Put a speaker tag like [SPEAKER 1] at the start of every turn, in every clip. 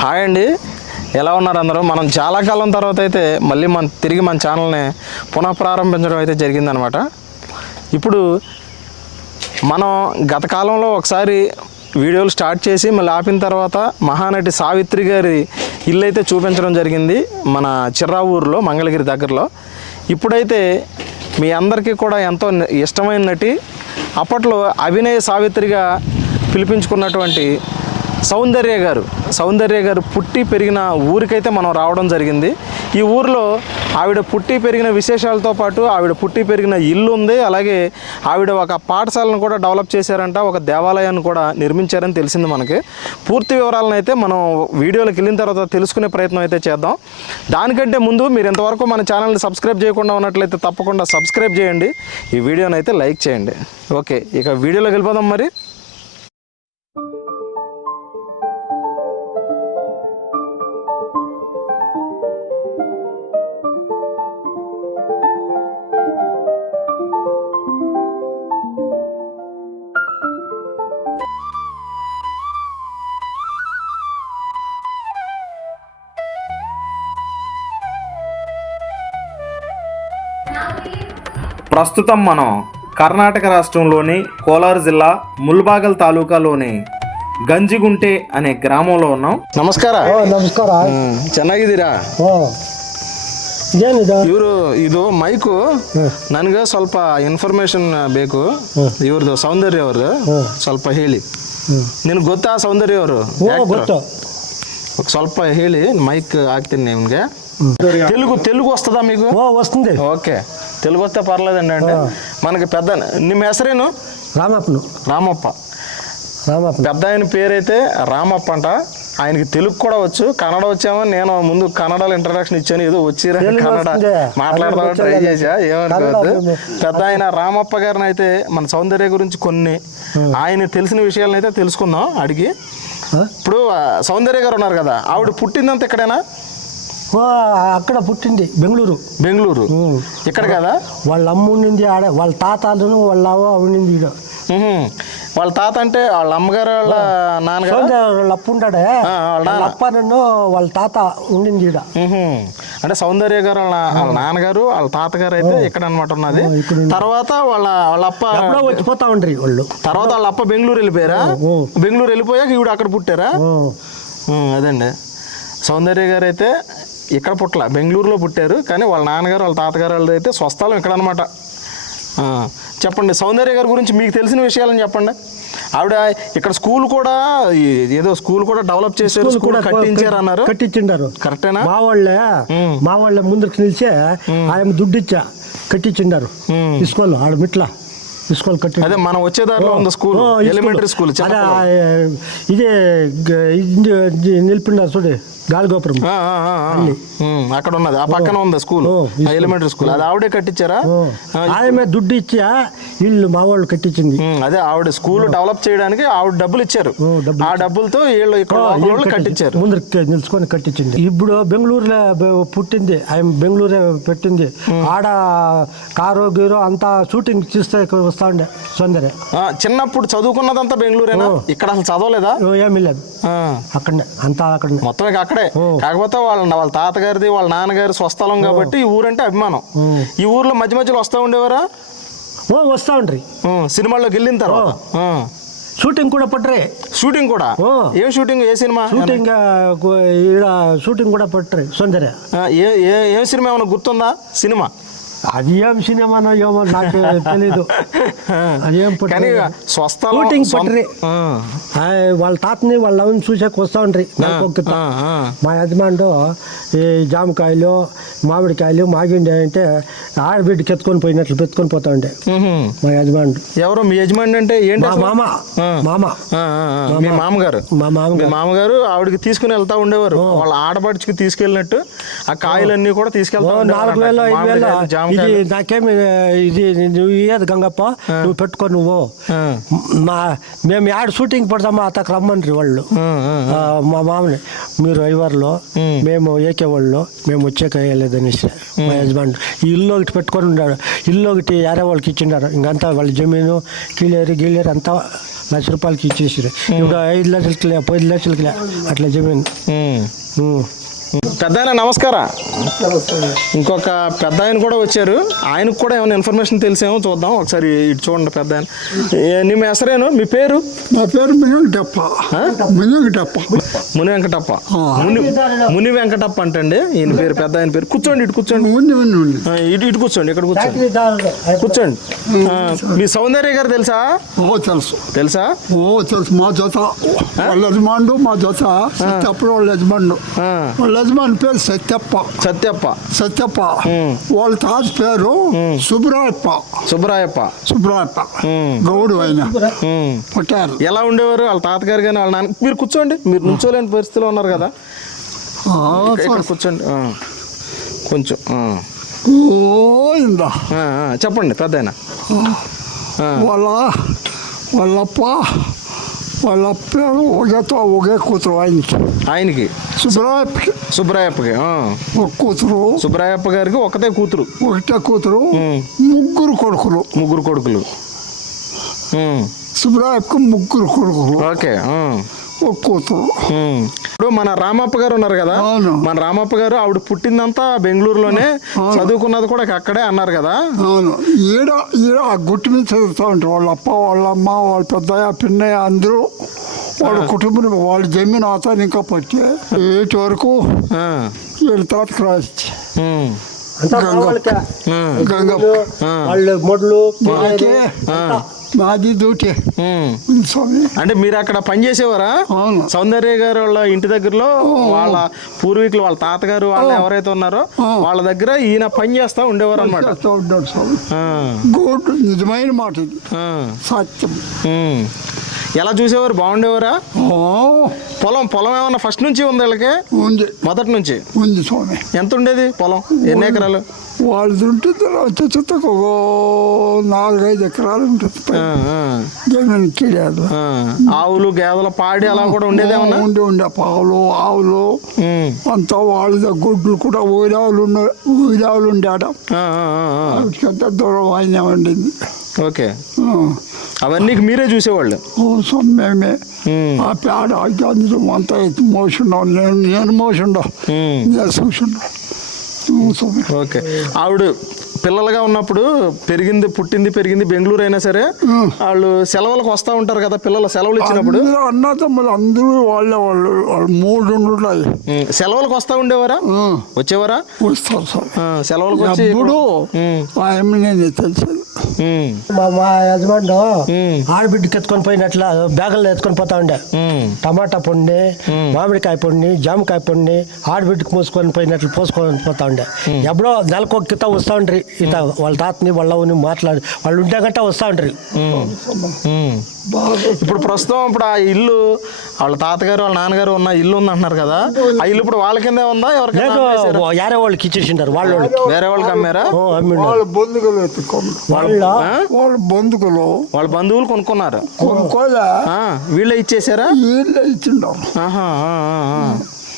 [SPEAKER 1] Hi అండి. ఎలా ఉన్నారు అందరూ? మనం చాలా కాలం తర్వాత అయితే మళ్ళీ మన తిరిగి మన ఛానల్ని పునః ప్రారంభించడం అయితే జరిగిందనమాట ఇప్పుడు మనం గత కాలంలో ఒకసారి వీడియోలు స్టార్ట్ చేసి మళ్ళీ ఆపిన తర్వాత మహానటి సావిత్రి గారి ఇల్లు అయితే చూపించడం జరిగింది మన చిర్రావూరులో మంగళగిరి దగ్గరలో. ఇప్పుడైతే మీ అందరికీ కూడా ఎంతో ఇష్టమైన నటి అప్పట్లో అభినయ సావిత్రిగా పిలిపించుకున్నటువంటి సౌందర్య గారు సౌందర్య గారు పుట్టి పెరిగిన ఊరికైతే మనం రావడం జరిగింది. ఈ ఊరిలో ఆవిడ పుట్టి పెరిగిన విశేషాలతో పాటు ఆవిడ పుట్టి పెరిగిన ఇల్లు ఉంది. అలాగే ఆవిడ ఒక పాఠశాలను కూడా డెవలప్ చేశారంట ఒక దేవాలయాన్ని కూడా నిర్మించారని తెలిసింది మనకి. పూర్తి వివరాలను అయితే మనం వీడియోలోకి వెళ్ళిన తర్వాత తెలుసుకునే ప్రయత్నం అయితే చేద్దాం. దానికంటే ముందు మీరు ఇంతవరకు మన ఛానల్ని సబ్స్క్రైబ్ చేయకుండా ఉన్నట్లయితే తప్పకుండా సబ్స్క్రైబ్ చేయండి. ఈ వీడియోని అయితే లైక్ చేయండి. ఓకే ఇక వీడియోలోకి వెళ్ళిపోదాం మరి. ప్రస్తుతం మనం కర్ణాటక రాష్ట్రంలోని కోలార్ జిల్లా ముల్బాగల్ ತಾಲೂಕಾలోని ಗಂಜಿಗುಂಟೆ అనే గ్రామంలో ఉన్నాం.
[SPEAKER 2] ನಮಸ್ಕಾರ
[SPEAKER 1] ನಮಸ್ಕಾರ ಚೆನ್ನಾಗಿದ್ದೀರಾ ಇವರು ಇದು ಮೈಕು ನನಗೆ ಸ್ವಲ್ಪ ಇನ್ಫಾರ್ಮೇಶನ್ ಬೇಕು. ಇವ್ರದ್ದು ಸೌಂದರ್ಯ ಅವರು. ಸ್ವಲ್ಪ ಹೇಳಿ. ನಿನಗೆ ಗೊತ್ತಾ ಸೌಂದರ್ಯ ಅವರು?
[SPEAKER 2] ಗೊತ್ತು.
[SPEAKER 1] ಸ್ವಲ್ಪ ಹೇಳಿ ಮೈಕ್ ಹಾಕ್ತೀನಿ ನಿಮ್ಗೆ. తెలుగు తెలుగు వస్తుందా మీకు తెలుగు వస్తే పర్లేదండి అంటే. మనకి పెద్ద నిమ్మ హెసరేను
[SPEAKER 2] రామప్పను.
[SPEAKER 1] రామప్ప.
[SPEAKER 2] రామప్ప
[SPEAKER 1] పెద్ద ఆయన పేరైతే రామప్ప అంట. ఆయనకి తెలుగు కూడా వచ్చు కన్నడ వచ్చామని నేను ముందు కన్నడలో ఇంట్రడక్షన్ ఇచ్చాను. ఏదో వచ్చిరా కన్నడ
[SPEAKER 2] మాట్లాడదా
[SPEAKER 1] ట్రై చేసా ఏమనుకోవద్దు పెద్ద ఆయన రామప్ప గారిని అయితే మన సౌందర్య గురించి కొన్ని ఆయన తెలిసిన విషయాలను అయితే తెలుసుకుందాం అడిగి. ఇప్పుడు సౌందర్య గారు ఉన్నారు కదా. ఆవిడ పుట్టిందంత ఇక్కడేనా?
[SPEAKER 2] అక్కడ పుట్టింది బెంగళూరు.
[SPEAKER 1] బెంగళూరు. ఇక్కడ కదా?
[SPEAKER 2] వాళ్ళ అమ్మ ఉండింది ఆడ వాళ్ళ తాతను వాళ్ళ అవ్వ ఉండింది ఈడ.
[SPEAKER 1] వాళ్ళ తాత అంటే వాళ్ళ అమ్మగారు వాళ్ళ నాన్నగారు?
[SPEAKER 2] వాళ్ళ అప్పు ఉంటాడే.
[SPEAKER 1] వాళ్ళ
[SPEAKER 2] అప్ప నన్ను వాళ్ళ తాత ఉండింది ఈడ.
[SPEAKER 1] అంటే సౌందర్య గారు వాళ్ళ వాళ్ళ నాన్నగారు వాళ్ళ తాతగారు అయితే ఇక్కడ అనమాట ఉన్నది. తర్వాత వాళ్ళ వాళ్ళ అప్ప
[SPEAKER 2] వచ్చిపోతా ఉండ్రి వాళ్ళు.
[SPEAKER 1] తర్వాత వాళ్ళ అప్ప బెంగళూరు వెళ్ళిపోయారా. బెంగళూరు వెళ్ళిపోయాక ఈవిడ అక్కడ పుట్టారా? అదండి. సౌందర్య గారు అయితే ఇక్కడ పుట్టల. బెంగళూరులో పుట్టారు కానీ వాళ్ళ నాన్నగారు వాళ్ళ తాతగారు వాళ్ళది అయితే స్వస్థలం ఇక్కడ అనమాట చెప్పండి. సౌందర్య గారి గురించి మీకు తెలిసిన విషయాలని చెప్పండి. ఆవిడ ఇక్కడ స్కూల్ కూడా ఏదో స్కూల్ కూడా డెవలప్ చేశారు స్కూల్ కట్టించారు అన్నారు
[SPEAKER 2] కట్టించిండారు.
[SPEAKER 1] కరెక్టేనా?
[SPEAKER 2] మా వాళ్ళే. మా వాళ్ళే ముందరికి నిలిచే ఆయన దుడ్డు ఇచ్చా కట్టించిండారు. స్కూల్ ఆడ మిట్ల. స్కూల్ కట్టి
[SPEAKER 1] అదే మనం వచ్చే దారిలో ఉంది స్కూల్ ఎలిమెంటరీ స్కూల్
[SPEAKER 2] ఇదే గ- ఇది నిలిపిన్నారు చూడు గాలిగోపురం.
[SPEAKER 1] అక్కడ ఉన్నది. ఆ పక్కన ఉంది స్కూల్ ఎలిమెంటరీ స్కూల్. అది ఆవిడే కట్టించారా.
[SPEAKER 2] ఆమె దుడ్డు ఇచ్చా ఇల్లు మా వాళ్ళు కట్టించింది.
[SPEAKER 1] అదే ఆవిడ స్కూల్ డెవలప్ చేయడానికి ఆవిడ డబ్బులు ఇచ్చారు. ఆ డబ్బులతో వీళ్ళు ఇక్కడ కట్టించారు.
[SPEAKER 2] ముందరికి నిలుచుకొని కట్టించింది. ఇప్పుడు బెంగళూరులో పుట్టింది. ఆయన బెంగళూరే పెట్టింది. ఆడ కారు గీరో అంతా షూటింగ్ చేస్తే ఇక్కడ వస్తా ఉండే సౌందర్య.
[SPEAKER 1] చిన్నప్పుడు చదువుకున్నదంతా బెంగళూరేనా? ఇక్కడ అసలు చదవలేదా?
[SPEAKER 2] ఏమీ లేదు అక్కడనే అంతా అక్కడనే.
[SPEAKER 1] మొత్తం అక్కడే. కాకపోతే వాళ్ళ వాళ్ళ తాతగారిది వాళ్ళ నాన్నగారి స్వస్థలం కాబట్టి ఈ ఊరంటే అభిమానం. ఈ ఊర్లో మధ్య మధ్యలో వస్తూ ఉండేవారా?
[SPEAKER 2] వస్తా ఉండ్రి.
[SPEAKER 1] సినిమాల్లోకి వెళ్ళిన తర్వాత.
[SPEAKER 2] షూటింగ్ కూడా పట్టరే
[SPEAKER 1] షూటింగ్ కూడా. ఏం షూటింగ్ ఏ సినిమా?
[SPEAKER 2] షూటింగ్ షూటింగ్ కూడా పట్టరే సౌందర్య.
[SPEAKER 1] ఏ ఏ సినిమా ఏమైనా గుర్తుందా? సినిమా?
[SPEAKER 2] అది ఏం సినిమానో ఏమో నాకు తెలీదు. అది ఏం
[SPEAKER 1] కానీ
[SPEAKER 2] పట్టరే
[SPEAKER 1] స్వస్థలం
[SPEAKER 2] షూటింగ్ పట్టరే వాళ్ళ తాతని వాళ్ళ అవన్నీ చూసాక వస్తా
[SPEAKER 1] ఆ.
[SPEAKER 2] మా యజమానుడు ఈ జామకాయలు మామిడికాయలు మాగిండే అంటే ఆడబిడ్డకి ఎత్తుకొని పోయినట్లు పెట్టుకొని పోతా ఉండే. మా యజమానుడు.
[SPEAKER 1] ఎవరు? మీ యజమాని అంటే ఏంటి?
[SPEAKER 2] మామ. మామ.
[SPEAKER 1] మీ మామగారు?
[SPEAKER 2] మా మామగారు.
[SPEAKER 1] మామగారు ఆవిడకి తీసుకుని వెళ్తా ఉండేవారు. వాళ్ళ ఆడపడిచికి తీసుకెళ్ళినట్టు ఆ కాయలన్నీ కూడా తీసుకెళ్తా ఉండేవారు
[SPEAKER 2] ఇది నాకేమి ఇది నువ్వు ఇయ్యేది గంగప్ప నువ్వు పెట్టుకో నువ్వు. మా మేము యాడ షూటింగ్ పడతామో అతకు రమ్మన్రి వాళ్ళు. మా మామని మీరు ఐవర్లో. మేము ఏకే వాళ్ళు మేము వచ్చాక వేయలేదనేసి మా. యజమాని ఈ ఇల్లు ఒకటి పెట్టుకొని ఉన్నాడు ఇల్లు ఒకటి యారే వాళ్ళకి ఇచ్చిండారు. ఇంకంతా వాళ్ళ జమీను కీలేరు గీలేరు అంతా లక్ష రూపాయలకి ఇచ్చేసారు ఇప్పుడు ఐదు లక్షలకి లే పది లక్షలకి లే అట్లా జమీన్.
[SPEAKER 1] పెద్ద ఆయన నమస్కారం. ఇంకొక పెద్ద ఆయన కూడా వచ్చారు. ఆయనకు కూడా ఏమైనా ఇన్ఫర్మేషన్ తెలిసేమో చూద్దాం. ఒకసారి ఇటు చూడండి పెద్ద ఆయన నీ మెసరేను? మీ పేరు?
[SPEAKER 3] నా పేరు మునివెంకటప్ప మునివెంకటప్ప
[SPEAKER 1] ముని వెంకటప్ప ముని ముని వెంకటప్ప అంటండి. ఈయన పేరు పెద్ద ఆయన పేరు. కూర్చోండి ఇటు కూర్చోండి. ఇటు ఇటు కూర్చోండి ఇక్కడ కూర్చోండి. కూర్చోండి. మీ సౌందర్య గారు తెలుసా?
[SPEAKER 3] ఓ తెలుసు.
[SPEAKER 1] తెలుసా?
[SPEAKER 3] ఓ తెలుసు. మా జత. వాళ్ళ యజమానుడు మా జత. వాళ్ళ యజమానుడు. వాళ్ళ యజమాని పేరు సత్యప్ప.
[SPEAKER 1] సత్యప్ప.
[SPEAKER 3] సత్యప్ప. వాళ్ళ తాత పేరు సుబ్రాయప్ప సుబ్రాయప్ప
[SPEAKER 1] ఉమ్.
[SPEAKER 3] గౌడు ఆయన. పుట్టారు.
[SPEAKER 1] ఎలా ఉండేవారు? వాళ్ళ తాతగారు కానీ వాళ్ళ నాన్న మీరు కూర్చోండి. మీరు నుంచోలేని పరిస్థితిలో ఉన్నారు కదా. కూర్చోండి. కొంచెం ఆ.
[SPEAKER 3] ఓ ఇందా.
[SPEAKER 1] ఆ, ఆ, చెప్పండి పెద్ద
[SPEAKER 3] వాళ్ళ వాళ్ళప్ప. వాళ్ళ పేరు ఒకేతో ఒకే కూతురు ఆయనకి
[SPEAKER 1] ఆయనకి
[SPEAKER 3] సుబ్రాయప్పకి
[SPEAKER 1] సుబ్బరాయప్పకి ఆ.
[SPEAKER 3] ఒక కూతురు
[SPEAKER 1] సుబ్బరాయప్ప గారికి ఒకతే కూతురు
[SPEAKER 3] ఒకటే కూతురు. ముగ్గురు కొడుకులు
[SPEAKER 1] ముగ్గురు కొడుకులు.
[SPEAKER 3] సుబ్రాయప్పకి ముగ్గురు కొడుకులు
[SPEAKER 1] ఓకే.
[SPEAKER 3] ఒక కూతురు.
[SPEAKER 1] ఇప్పుడు మన రామప్ప గారు ఉన్నారు కదా. మన రామప్ప గారు ఆవిడ పుట్టిందంతా బెంగళూరులోనే చదువుకున్నది కూడా అక్కడే అన్నారు కదా?
[SPEAKER 3] అవును. ఈడ ఈడ ఆ గుట్టు మీద చదువుతూ ఉంటారు. వాళ్ళ అప్ప వాళ్ళ అమ్మ వాళ్ళ పెద్దయ్య పిన్నయ్య అందరూ వాళ్ళ కుటుంబం వాళ్ళ జమీన్ అతను ఇంకా పట్టి ఏటి వరకు
[SPEAKER 1] ఆ.
[SPEAKER 3] వీళ్ళ తాతకు రాసి
[SPEAKER 1] ఉమ్.
[SPEAKER 2] అంతా మా వాళ్ళకే.
[SPEAKER 1] ఉమ్.
[SPEAKER 3] గంగప్ప.
[SPEAKER 2] వాళ్ళు మొడ్లు
[SPEAKER 3] మాది. ఉంది స్వామి.
[SPEAKER 1] అంటే మీరు అక్కడ పని చేసేవారా?
[SPEAKER 3] అవును.
[SPEAKER 1] సౌందర్య గారు వాళ్ళ ఇంటి దగ్గరలో వాళ్ళ పూర్వీకులు వాళ్ళ తాతగారు వాళ్ళు ఎవరైతే ఉన్నారో వాళ్ళ దగ్గర ఈయన పని చేస్తా ఉండేవారు అనమాట
[SPEAKER 3] నిజమైన మాట ఇది. సత్యం.
[SPEAKER 1] ఎలా చూసేవారు? బాగుండేవారా? పొలం పొలం ఏమన్నా ఫస్ట్ నుంచి ఉంది వీళ్ళకి?
[SPEAKER 3] ఉంది.
[SPEAKER 1] మొదటి నుంచి?
[SPEAKER 3] ఉంది స్వామి.
[SPEAKER 1] ఎంత ఉండేది పొలం? ఎన్ని ఎకరాలు?
[SPEAKER 3] వాళ్ళది ఉంటుంది వచ్చే చుట్టకు ఒక నాలుగైదు ఎకరాలు ఉంటుంది జమీన్ తెలియదు.
[SPEAKER 1] ఆవులు గేదెల పాడి అలా కూడా ఉండేదేమన్నా
[SPEAKER 3] ఉండి ఉండే. పావులు ఆవులు. అంతా వాళ్ళ గుడ్లు కూడా ఊరావులు ఊరావులు. వాటికంతా దూరం ఆయన ఉండింది.
[SPEAKER 1] ఓకే. అవన్నీ మీరే చూసేవాళ్ళు. ఉమ్.
[SPEAKER 3] ఆ పేడ అందరం అంతా నేను నేను మోసుండా
[SPEAKER 1] ఉమ్.
[SPEAKER 3] నేను చూసుండా సొమ్మే
[SPEAKER 1] ఓకే. ఆవిడ పిల్లలుగా ఉన్నప్పుడు పెరిగింది పుట్టింది పెరిగింది బెంగళూరు అయినా సరే వాళ్ళు సెలవులకు వస్తూ ఉంటారు కదా పిల్లలు సెలవులు ఇచ్చినప్పుడు.
[SPEAKER 3] అందరూ వాళ్ళే వాళ్ళు వాళ్ళు మూడు
[SPEAKER 1] ఉమ్, సెలవులకు వస్తూ ఉండేవారా? వచ్చేవారా?
[SPEAKER 3] వస్తారు సార్
[SPEAKER 1] సెలవులకు వచ్చి
[SPEAKER 3] నేను తెలిసేది
[SPEAKER 1] ఉమ్,
[SPEAKER 2] మా మా యజమాను ఆడబిడ్డకి ఎత్తుకొని పోయినట్ల బ్యాగుల్లో ఎత్తుకొని పోతా ఉండే. టమాటా పొండి మామిడికాయ పొండి జామకాయ పొండి ఆడబిడ్డకి మూసుకొని పోయినట్లు పోసుకొని పోతా ఉండే. ఎప్పుడో నెలకు ఒక కిత వస్తూ ఉండ్రి. ఇత వాళ్ళ తాతని వాళ్ళ అవ్వని మాట్లాడి వాళ్ళు ఉంటే గంట వస్తూ.
[SPEAKER 3] బాగా
[SPEAKER 1] ఇప్పుడు ప్రస్తుతం ఇప్పుడు ఆ ఇల్లు వాళ్ళ తాతగారు వాళ్ళ నాన్నగారు ఉన్న ఇల్లు ఉంది అంటున్నారు కదా. ఆ ఇల్లు ఇప్పుడు వాళ్ళ కిందే ఉందా? ఎవరికైనా
[SPEAKER 2] లేదు? యారే వాళ్ళకి ఇచ్చేసిండారు వాళ్ళ వాళ్ళకి
[SPEAKER 1] వేరే వాళ్ళకి అమ్మారా?
[SPEAKER 2] ఓ,
[SPEAKER 3] వాళ్ళ బంధువులు ఎత్తుకోండి
[SPEAKER 2] వాళ్ళ
[SPEAKER 1] ఆ?
[SPEAKER 3] వాళ్ళ బంధువులు
[SPEAKER 1] వాళ్ళ బంధువులు కొనుక్కున్నారు.
[SPEAKER 3] కొనుక్కోలే.
[SPEAKER 1] ఆ, వీళ్ళే ఇచ్చేసారా?
[SPEAKER 3] వీళ్ళే ఇచ్చిండారు.
[SPEAKER 1] ఆహా, ఆ, ఆ, ఆ.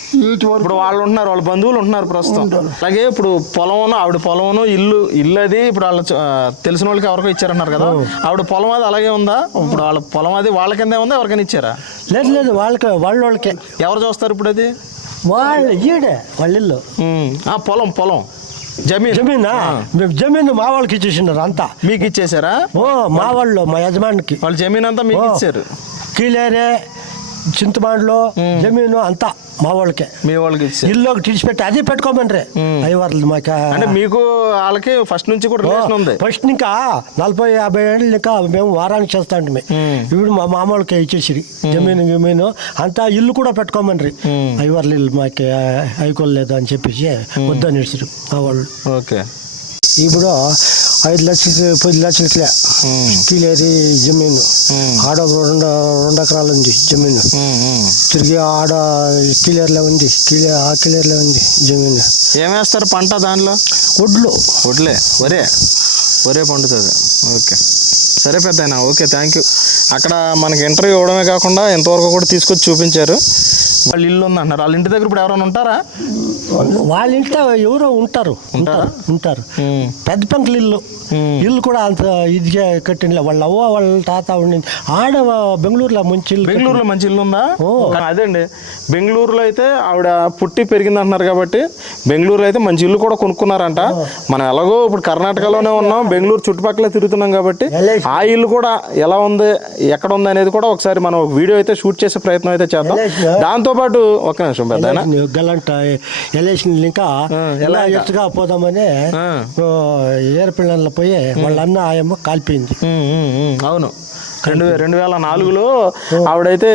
[SPEAKER 1] ఇప్పుడు వాళ్ళు ఉంటున్నారు వాళ్ళ బంధువులు ఉంటున్నారు ప్రస్తుతం. అలాగే ఇప్పుడు పొలం ఆవిడ పొలం ఇల్లు ఇల్లు అది ఇప్పుడు వాళ్ళ తెలిసిన వాళ్ళకి ఎవరికో ఇచ్చారన్నారు కదా. ఆవిడ పొలం అది అలాగే ఉందా? ఇప్పుడు వాళ్ళ పొలం అది వాళ్ళ కిందే ఉందా ఎవరికైనా ఇచ్చారా?
[SPEAKER 2] లేదు లేదు వాళ్ళకి వాళ్ళ వాళ్ళకే
[SPEAKER 1] ఎవరు చూస్తారు ఇప్పుడు అది?
[SPEAKER 2] వాళ్ళు ఈడే వాళ్ళ ఇల్లు.
[SPEAKER 1] పొలం పొలం. జమీన్.
[SPEAKER 2] జమీనా? జమీన్ మా వాళ్ళకి ఇచ్చేసినారు అంతా.
[SPEAKER 1] మీకు ఇచ్చేసారా?
[SPEAKER 2] ఓ మా వాళ్ళు మా యజమానికి.
[SPEAKER 1] వాళ్ళ జమీన్ అంతా మీకు ఇచ్చారు.
[SPEAKER 2] కీలేరే చింతమాండ్లో జమీను అంతా. మా వాళ్ళకే.
[SPEAKER 1] మీ వాళ్ళకి ఇచ్చారు.
[SPEAKER 2] ఇల్లు ఒకటి ఇడిచిపెట్టి అది పెట్టుకోమని అయ్యవార్లు మాకు.
[SPEAKER 1] అంటే మీకు వాళ్ళకి ఫస్ట్ నుంచి కూడా రిలేషన్ ఉంది.
[SPEAKER 2] ఫస్ట్ ఇంకా నలభై యాభై ఏళ్ళు ఇంకా మేము వారానికి చేస్తా ఉంటాం ఇప్పుడు మా మామూలుకి ఇచ్చేసిరి. జమీను గిమీను అంతా ఇల్లు కూడా పెట్టుకోమని అయ్యవార్లు ఇల్లు మాకు అయికోలేదు అని చెప్పేసి వద్దని ఇడిచిరు మా వాళ్ళు.
[SPEAKER 1] ఓకే.
[SPEAKER 2] ఇప్పుడు ఐదు లక్షలకి పది లక్షలకి కీలేరి జమీను. ఆడ రెండు రెండు ఎకరాలు ఉంది జమీను. తిరిగి ఆడ కీలేరులో ఉంది. కీలే ఆ కీలేరులో ఉంది జమీను.
[SPEAKER 1] ఏం వేస్తారు పంట దానిలో?
[SPEAKER 2] ఒడ్లు
[SPEAKER 1] వడ్లే? వరే? వరే పండుతుంది. ఓకే. సరే పెద్ద ఓకే థ్యాంక్ యూ అక్కడ మనకి ఇంటర్వ్యూ ఇవ్వడమే కాకుండా ఇంతవరకు కూడా తీసుకొచ్చి చూపించారు. వాళ్ళ ఇల్లు ఉందంటున్నారు వాళ్ళ ఇంటి దగ్గర ఇప్పుడు ఎవరైనా ఉంటారా?
[SPEAKER 2] వాళ్ళ ఇంట్లో ఎవరో ఉంటారు. ఉంటారు. ఉంటారు? పెద్ద పెంకుల ఇల్లు. ఇల్లు కూడా అంత ఇది కట్టిన వాళ్ళ అవ్వ వాళ్ళ తాత ఉండింది. ఆడ బెంగళూరులో మంచి ఇల్లు
[SPEAKER 1] బెంగళూరులో మంచి ఇల్లు ఉందా? అండి. బెంగళూరులో అయితే ఆవిడ పుట్టి పెరిగింది అంటున్నారు కాబట్టి బెంగళూరులో అయితే మంచి ఇల్లు కూడా కొనుక్కున్నారంట. మనం ఎలాగో ఇప్పుడు కర్ణాటకలోనే ఉన్నాం బెంగళూరు చుట్టుపక్కల తిరుగుతున్నాం కాబట్టి. ఆ ఇల్లు కూడా ఎలా ఉంది ఎక్కడ ఉంది అనేది కూడా ఒకసారి మనం వీడియో అయితే షూట్ చేసే ప్రయత్నం అయితే చేద్దాం.
[SPEAKER 2] LIC.
[SPEAKER 1] దాంతో పాటు ఒక నిమిషం పెద్ద
[SPEAKER 2] గలంట ఎలేషన్ ఇంకా ఎలా ఎత్తుగా పోదామని
[SPEAKER 1] ఆ.
[SPEAKER 2] పోయే పోయి వాళ్ళ అన్న ఆయమ్మ కాల్పోయింది
[SPEAKER 1] అవును. రెండు రెండు వేల నాలుగులో ఆవిడైతే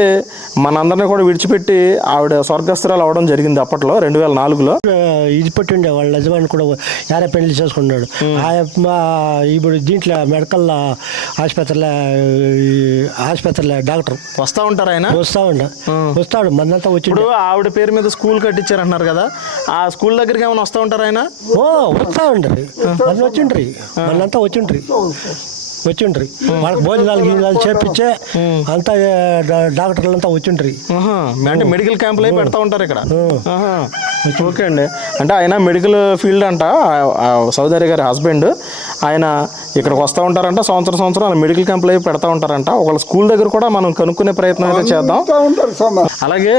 [SPEAKER 1] మనందరినీ కూడా విడిచిపెట్టి ఆవిడ స్వర్గస్థురాలు అవడం జరిగింది అప్పట్లో రెండు వేల నాలుగులో.
[SPEAKER 2] ఇది పట్టిండే వాళ్ళ యజమాని కూడా యారే పెళ్ళి చేసుకున్నాడు. ఇప్పుడు దీంట్లో మెడికల్ ఆసుపత్రిలో ఆసుపత్రిలో డాక్టర్.
[SPEAKER 1] వస్తా ఉంటారు ఆయన?
[SPEAKER 2] వస్తా ఉండ వస్తాడు. మనంతా వచ్చిండు.
[SPEAKER 1] ఇప్పుడు ఆవిడ పేరు మీద స్కూల్ కట్టించారంటున్నారు కదా ఆ స్కూల్ దగ్గరికి ఏమైనా వస్తూ ఉంటారు ఆయన?
[SPEAKER 2] ఓ వస్తా ఉండ్రి. మన వచ్చిండ్రి. మనంతా వచ్చిండ్రి. వచ్చిండ్రి. వాళ్ళకి భోజనాలు గీజనాలు చేపించే అంతా డాక్టర్లు అంతా వచ్చిండ్రి.
[SPEAKER 1] అంటే మెడికల్ క్యాంపులు అయి పెడతా ఉంటారు ఇక్కడ. ఓకే అండి. అంటే ఆయన మెడికల్ ఫీల్డ్ అంట సౌదరి గారి హస్బెండ్. ఆయన ఇక్కడికి వస్తూ ఉంటారంట సంవత్సరం సంవత్సరం ఆయన మెడికల్ క్యాంపులు అయి పెడతా ఉంటారంట. ఒకళ్ళ స్కూల్ దగ్గర కూడా మనం కనుక్కునే ప్రయత్నం అయితే చేద్దాం. అలాగే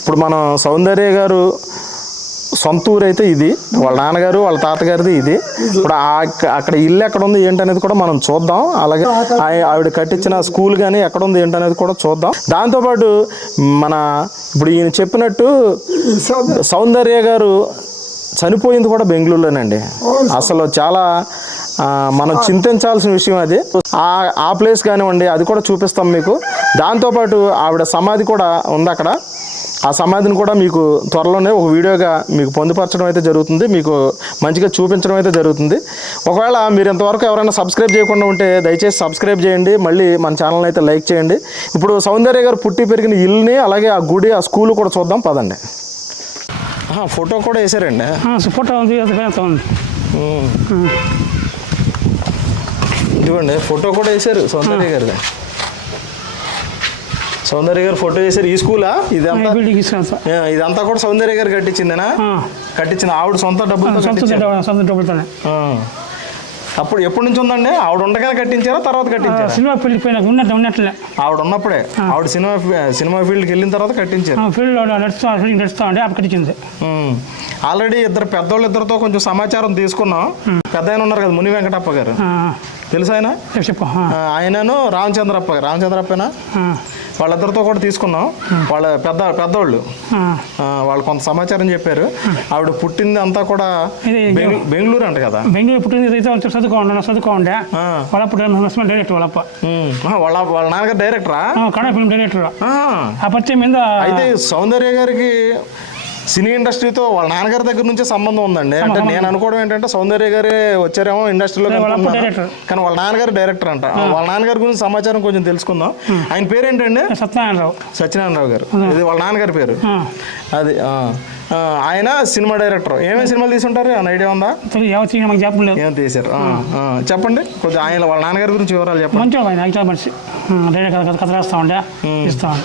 [SPEAKER 1] ఇప్పుడు మనం సౌందర్య గారు సొంత ఊరు అయితే ఇది వాళ్ళ నాన్నగారు వాళ్ళ తాతగారిది ఇది. ఇప్పుడు అక్కడ ఇల్లు ఎక్కడ ఉంది ఏంటనేది కూడా మనం చూద్దాం. అలాగే ఆవిడ కట్టించిన స్కూల్ కానీ ఎక్కడ ఉంది ఏంటనేది కూడా చూద్దాం. దాంతోపాటు మన ఇప్పుడు ఈయన చెప్పినట్టు సౌందర్య గారు చనిపోయింది కూడా బెంగళూరులోనండి. అసలు చాలా మనం చింతించాల్సిన విషయం అది. ఆ ఆ ప్లేస్ కానివ్వండి అది కూడా చూపిస్తాం మీకు. దాంతోపాటు ఆవిడ సమాధి కూడా ఉంది అక్కడ ఆ సమాధిని కూడా మీకు త్వరలోనే ఒక వీడియోగా మీకు పొందుపరచడం అయితే జరుగుతుంది. మీకు మంచిగా చూపించడం అయితే జరుగుతుంది. ఒకవేళ మీరు ఇంతవరకు ఎవరైనా సబ్స్క్రైబ్ చేయకుండా ఉంటే దయచేసి సబ్స్క్రైబ్ చేయండి. మళ్ళీ మన ఛానల్ అయితే లైక్ చేయండి. ఇప్పుడు సౌందర్య గారు పుట్టి పెరిగిన ఇల్లుని అలాగే ఆ గుడి ఆ స్కూల్ కూడా చూద్దాం. పదండి. ఫోటో కూడా వేసారండి?
[SPEAKER 4] ఫోటో ఉంది
[SPEAKER 1] ఇదిగోండి ఫోటో కూడా వేసారు సౌందర్య గారిది. సౌందర్య గారు ఫోటో వేసారు ఈ స్కూలా? ఇదంతా
[SPEAKER 4] బిల్డింగ్ ఇస్తాను సార్.
[SPEAKER 1] ఆ, ఇదంతా కూడా సౌందర్య గారు కట్టించిందేనా? కట్టించింది ఆవిడ సొంత డబ్బులతో
[SPEAKER 4] సొంత డబ్బులతోనే.
[SPEAKER 1] అప్పుడు ఎప్పటి నుంచి ఉందండి? ఆవిడ ఉండగానే కట్టించారా తర్వాత కట్టించారా?
[SPEAKER 4] సినిమా పెళ్ళికి పోయినా ఉన్నట్టు ఉన్నట్లే.
[SPEAKER 1] ఆవిడ ఉన్నప్పుడే. ఆవిడ సినిమా సినిమా ఫీల్డ్కి వెళ్ళిన తర్వాత కట్టించారు.
[SPEAKER 4] ఫీల్డ్లో నడుస్తా ఫీల్డ్ నడుస్తా ఉండే అప్పుడు కట్టించింది.
[SPEAKER 1] ఆల్రెడీ ఇద్దరు పెద్దోళ్ళు ఇద్దరితో కొంచెం సమాచారం తీసుకున్నాం. పెద్ద ఉన్నారు కదా ముని వెంకటప్ప గారు. తెలుసు ఆయన?
[SPEAKER 4] చెప్పు,
[SPEAKER 1] ఆయనను రామచంద్రప్ప రామచంద్రప్పనా? వాళ్ళిద్దరితో కూడా తీసుకున్నాం. వాళ్ళ పెద్ద.
[SPEAKER 4] ఆ,
[SPEAKER 1] వాళ్ళు కొంత సమాచారం చెప్పారు. ఆవిడ పుట్టింది అంతా కూడా బెంగళూరు అంట కదా?
[SPEAKER 4] బెంగళూరు పుట్టింది అయితే వాళ్ళు చదువుకో ఉండే చదువుకో ఉండే
[SPEAKER 1] ఆ.
[SPEAKER 4] వాళ్ళప్పుడు హస్బెండ్ డైరెక్టర్ వాళ్ళప్ప.
[SPEAKER 1] వాళ్ళ వాళ్ళ నాన్నగారు డైరెక్టరా?
[SPEAKER 4] Kannada film director.
[SPEAKER 1] ఆ.
[SPEAKER 4] ఆ పరిచయం మీద
[SPEAKER 1] అయితే సౌందర్య గారికి సినీ ఇండస్ట్రీతో వాళ్ళ నాన్నగారి దగ్గర నుంచే సంబంధం ఉందండి. అంటే నేను అనుకోవడం ఏంటంటే సౌందర్య గారే వచ్చారేమో ఇండస్ట్రీలో. కానీ వాళ్ళ నాన్నగారు డైరెక్టర్ అంట. వాళ్ళ నాన్నగారి గురించి సమాచారం కొంచెం తెలుసుకుందాం. ఆయన పేరేంటండి?
[SPEAKER 4] సత్యనారాయణరావు.
[SPEAKER 1] సత్యనారాయణరావు గారు. ఇది వాళ్ళ నాన్నగారి పేరు. అది ఆయన సినిమా డైరెక్టర్ ఏమేమి సినిమాలు తీసుంటారు? అని ఐడియా ఉందా? ఏం తీశారు. చెప్పండి. కొంచెం ఆయన వాళ్ళ నాన్నగారి గురించి వివరాలు చెప్పండి.
[SPEAKER 4] ఆయన మనిషి డైరెక్ట్ కథ రాస్తా ఉండే. ఇస్తా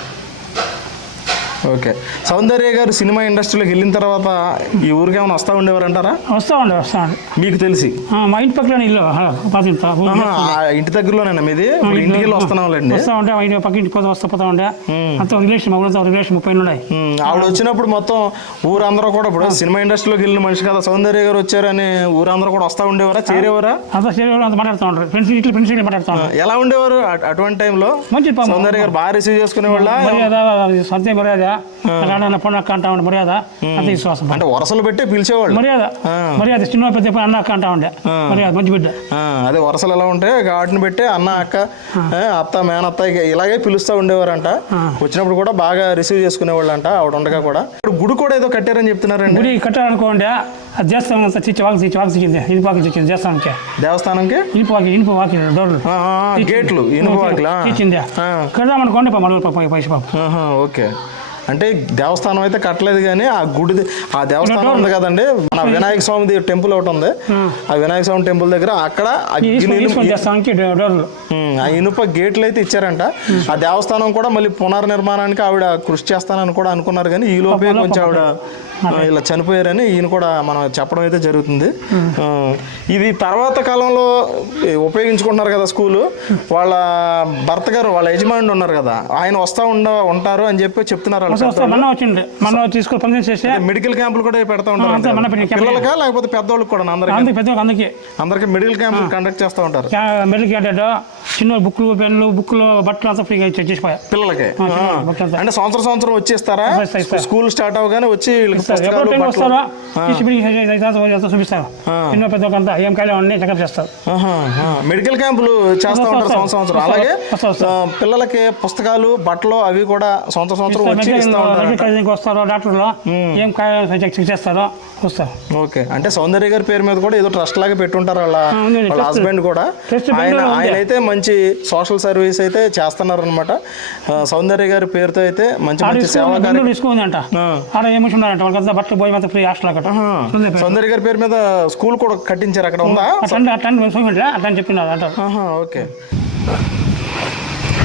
[SPEAKER 1] ఓకే. సౌందర్య గారు సినిమా ఇండస్ట్రీలోకి వెళ్ళిన తర్వాత ఈ ఊరికి ఏమైనా వస్తూ ఉండేవారంటారా
[SPEAKER 4] వస్తా ఉండే వస్తా ఉండే.
[SPEAKER 1] మీకు తెలిసి?
[SPEAKER 4] మా ఇంటి పక్కన ఇల్లు ఇంటి
[SPEAKER 1] దగ్గరలోనేనా మీది? ఇంటికి వెళ్ళి వస్తున్నాంలేండి
[SPEAKER 4] వస్తా ఉంటే మా ఇంటి పక్క ఇంటి పోతా వస్తా పోతా ఉండే. అంత రిలేషన్ మా ఊళ్ళో రిలేషన్ ముప్పై ఉన్నాయి.
[SPEAKER 1] ఆవిడ వచ్చినప్పుడు మొత్తం ఊరందరూ కూడా ఇప్పుడు సినిమా ఇండస్ట్రీలోకి వెళ్ళిన మనిషి కదా సౌందర్య గారు వచ్చారని ఊరందరూ కూడా వస్తూ ఉండేవారా? చేరేవారా?
[SPEAKER 4] అంత సరే అంత మాట్లాడుతూ ఉంటారు ఫ్రెండ్స్ ఇట్లా ఫ్రెండ్స్ ఇట్లా మాట్లాడుతూ ఉంటారు
[SPEAKER 1] ఎలా ఉండేవారు అటు- అటువంటి టైంలో
[SPEAKER 4] మంచి.
[SPEAKER 1] సౌందర్య గారు బాగా రిసీవ్
[SPEAKER 4] సత్య మర్యాద. రాడన్న పొన్న అక్క అంటా ఉండే మర్యాద? అంత విశ్వాసం
[SPEAKER 1] అంటే వరసలు పెట్టి పిలిచేవాళ్ళు.
[SPEAKER 4] మర్యాద. మర్యాద. చిన్న పెద్ద అన్న అక్క అంటా ఉండే. మర్యాద. మంచి బిడ్డ.
[SPEAKER 1] అదే వరుసలు ఎలా ఉంటాయి వాటిని పెట్టి అన్న అక్క అత్త మేనత్త ఇలాగే పిలుస్తూ ఉండేవారంట. వచ్చినప్పుడు కూడా బాగా రిసీవ్ చేసుకునేవాళ్ళంట ఆవిడ ఉండగా కూడా. ఇప్పుడు గుడి కూడా ఏదో కట్టారని చెప్తున్నారండి.
[SPEAKER 4] గుడి కట్టాలనుకోండి అది అంతా చిచ్చి వాకి చిచ్చి వాకి చిక్కింది ఇనుపు వాకి చిక్కింది దేవస్థానంకి.
[SPEAKER 1] దేవస్థానంకి?
[SPEAKER 4] ఇనుపు వాకి ఇనుపు వాకి డోర్లు.
[SPEAKER 1] గేట్లు ఇనుప వాకిలా?
[SPEAKER 4] ఇచ్చింది
[SPEAKER 1] ఆ.
[SPEAKER 4] కడదామనుకోండి పైసా పాపం
[SPEAKER 1] ఓకే. అంటే దేవస్థానం అయితే కట్టలేదు కానీ ఆ గుడి ఆ దేవస్థానం ఉంది కదండి. మన వినాయక స్వామిది టెంపుల్ ఒకటి ఉంది. ఆ వినాయక స్వామి టెంపుల్ దగ్గర అక్కడ ఆ ఇనుప గేట్లు అయితే ఇచ్చారంట. ఆ దేవస్థానం కూడా మళ్ళీ పునర్నిర్మాణానికి ఆవిడ కృషి చేస్తానని కూడా అనుకున్నారు కానీ ఈ లోపే కొంచెం ఆవిడ ఇలా చనిపోయారని ఈయన కూడా మనం చెప్పడం అయితే జరుగుతుంది. ఇది తర్వాత కాలంలో ఉపయోగించుకుంటున్నారు కదా స్కూలు. వాళ్ళ భర్త గారు వాళ్ళ యజమాని ఉన్నారు కదా ఆయన వస్తా ఉండ ఉంటారు అని చెప్పి చెప్తున్నారు
[SPEAKER 4] వచ్చింది. తీసుకొని చేసేసి
[SPEAKER 1] మెడికల్ క్యాంపులు కూడా పెడతా ఉంటారు. పిల్లలకా లేకపోతే పెద్దవాళ్ళకి కూడా అందరికి?
[SPEAKER 4] అందుకే పెద్ద అందుకే
[SPEAKER 1] అందరికి మెడికల్ క్యాంపులు కండక్ట్ చేస్తూ ఉంటారు.
[SPEAKER 4] చిన్న బుక్లు పెన్లు బుక్లు బట్టలు అంతా ఫ్రీగా ఇచ్చి చేసిపోయా
[SPEAKER 1] పిల్లలకి. అంటే సంవత్సరం సంవత్సరం వచ్చి ఇస్తారా
[SPEAKER 4] ఇస్తారు, ఇస్తారు.
[SPEAKER 1] స్కూల్ స్టార్ట్ అవగానే వచ్చి
[SPEAKER 4] ఎప్పుడు టైం వస్తారో? చూపిస్తారు పెద్ద ఏం చెకప్ చేస్తారు.
[SPEAKER 1] మెడికల్ క్యాంపులు చేస్తూ ఉంటారు సంవత్సరం సంవత్సరం. అలాగే పిల్లలకి పుస్తకాలు బట్టలు అవి కూడా సంవత్సరం సంవత్సరం వచ్చి ఇస్తూ ఉంటారు
[SPEAKER 4] మెడికల్ వస్తారో డాక్టర్లు ఏం కాయ చెక్ చేస్తారో చూస్తారు
[SPEAKER 1] ఓకే. అంటే సౌందర్య గారి పేరు మీద కూడా ఏదో ట్రస్ట్ లాగా పెట్టుంటారు వాళ్ళ వాళ్ళ. హస్బెండ్ కూడా. ఆయన. ఆయన అయితే మంచి సోషల్ సర్వీస్ అయితే చేస్తున్నారు అనమాట సౌందర్య గారి పేరుతో అయితే మంచి మంచి సేవా కార్యక్రమం.
[SPEAKER 4] ఆడ ఉన్నారంట వాళ్ళకంతా బట్టలు పోయి మాత్రం ఫ్రీ హాస్టల్ అక్కడ.
[SPEAKER 1] సౌందర్య గారి పేరు మీద స్కూల్ కూడా కట్టించారు అక్కడ ఉందా?
[SPEAKER 4] అట్లా అట్లా చూపించలే అట్లా అని చెప్పినారు అంటారు.
[SPEAKER 1] ఓకే.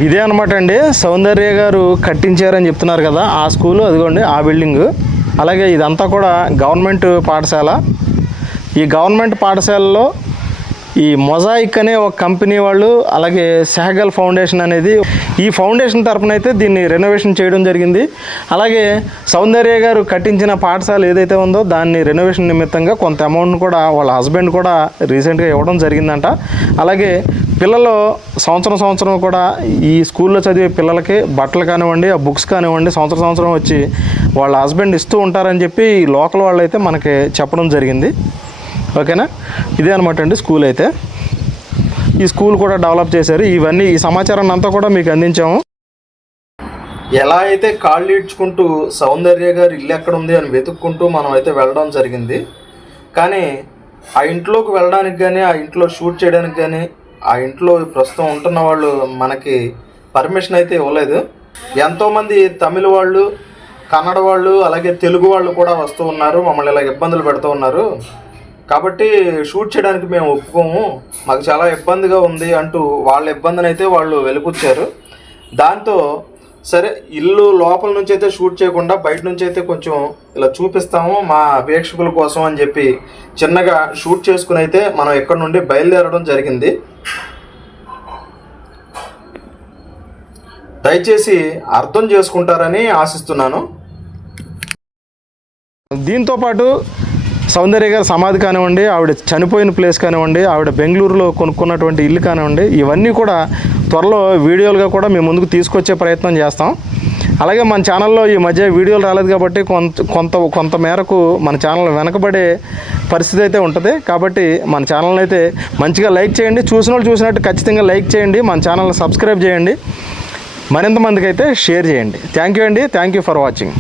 [SPEAKER 1] ఇదే అనమాట అండి సౌందర్య గారు కట్టించారని చెప్తున్నారు కదా ఆ స్కూలు అదిగోండి ఆ బిల్డింగ్. అలాగే ఇదంతా కూడా గవర్నమెంట్ పాఠశాల. ఈ గవర్నమెంట్ పాఠశాలలో ఈ మొజాయిక్ అనే ఒక కంపెనీ వాళ్ళు అలాగే సెహగల్ ఫౌండేషన్ అనేది ఈ ఫౌండేషన్ తరపున అయితే దీన్ని రెనోవేషన్ చేయడం జరిగింది. అలాగే సౌందర్య గారు కట్టించిన పాఠశాల ఏదైతే ఉందో దాన్ని రెనోవేషన్ నిమిత్తంగా కొంత అమౌంట్ కూడా వాళ్ళ హస్బెండ్ కూడా రీసెంట్గా ఇవ్వడం జరిగిందంట. అలాగే పిల్లలు సంవత్సరం సంవత్సరం కూడా ఈ స్కూల్లో చదివే పిల్లలకి బట్టలు కానివ్వండి ఆ బుక్స్ కానివ్వండి సంవత్సరం సంవత్సరం వచ్చి వాళ్ళ హస్బెండ్ ఇస్తూ ఉంటారని చెప్పి లోకల్ వాళ్ళు అయితే మనకి చెప్పడం జరిగింది. ఓకేనా? ఇదే అనమాట అండి స్కూల్ అయితే. ఈ స్కూల్ కూడా డెవలప్ చేశారు. ఇవన్నీ ఈ సమాచారాన్ని అంతా కూడా మీకు అందించాము. ఎలా అయితే కాళ్ళు ఈడ్చుకుంటూ సౌందర్య గారు ఇల్లు ఎక్కడ ఉంది అని వెతుక్కుంటూ మనం అయితే వెళ్ళడం జరిగింది. కానీ ఆ ఇంట్లోకి వెళ్ళడానికి కానీ ఆ ఇంట్లో షూట్ చేయడానికి కానీ ఆ ఇంట్లో ప్రస్తుతం ఉంటున్న వాళ్ళు మనకి పర్మిషన్ అయితే ఇవ్వలేదు. ఎంతోమంది తమిళ వాళ్ళు కన్నడ వాళ్ళు అలాగే తెలుగు వాళ్ళు కూడా వస్తూ ఉన్నారు. మమ్మల్ని ఇలా ఇబ్బందులు పెడుతూ ఉన్నారు. కాబట్టి షూట్ చేయడానికి మేము ఒప్పుకోము. మాకు చాలా ఇబ్బందిగా ఉంది అంటూ వాళ్ళ ఇబ్బందిని అయితే వాళ్ళు వెలిపుచ్చారు. దాంతో సరే ఇల్లు లోపల నుంచి అయితే షూట్ చేయకుండా బయట నుంచి అయితే కొంచెం ఇలా చూపిస్తాము మా వీక్షకుల కోసం అని చెప్పి చిన్నగా షూట్ చేసుకుని అయితే మనం ఇక్కడ నుండి బయలుదేరడం జరిగింది. దయచేసి అర్థం చేసుకుంటారని ఆశిస్తున్నాను. దీంతో పాటు సౌందర్య గారి సమాధి కానివ్వండి ఆవిడ చనిపోయిన ప్లేస్ కానివ్వండి ఆవిడ బెంగళూరులో కొనుక్కున్నటువంటి ఇల్లు కానివ్వండి ఇవన్నీ కూడా త్వరలో వీడియోలుగా కూడా మేము ముందుకు తీసుకొచ్చే ప్రయత్నం చేస్తాం. అలాగే మన ఛానల్లో ఈ మధ్య వీడియోలు రాలేదు కాబట్టి కొంత కొంత కొంత మేరకు మన ఛానల్ వెనకబడే పరిస్థితి అయితే ఉంటుంది. కాబట్టి మన ఛానల్ని అయితే మంచిగా లైక్ చేయండి. చూసిన వాళ్ళు చూసినట్టు ఖచ్చితంగా లైక్ చేయండి. మన ఛానల్ని సబ్స్క్రైబ్ చేయండి. మరింత మందికి అయితే షేర్ చేయండి. థ్యాంక్ యూ అండి. Thank you for watching.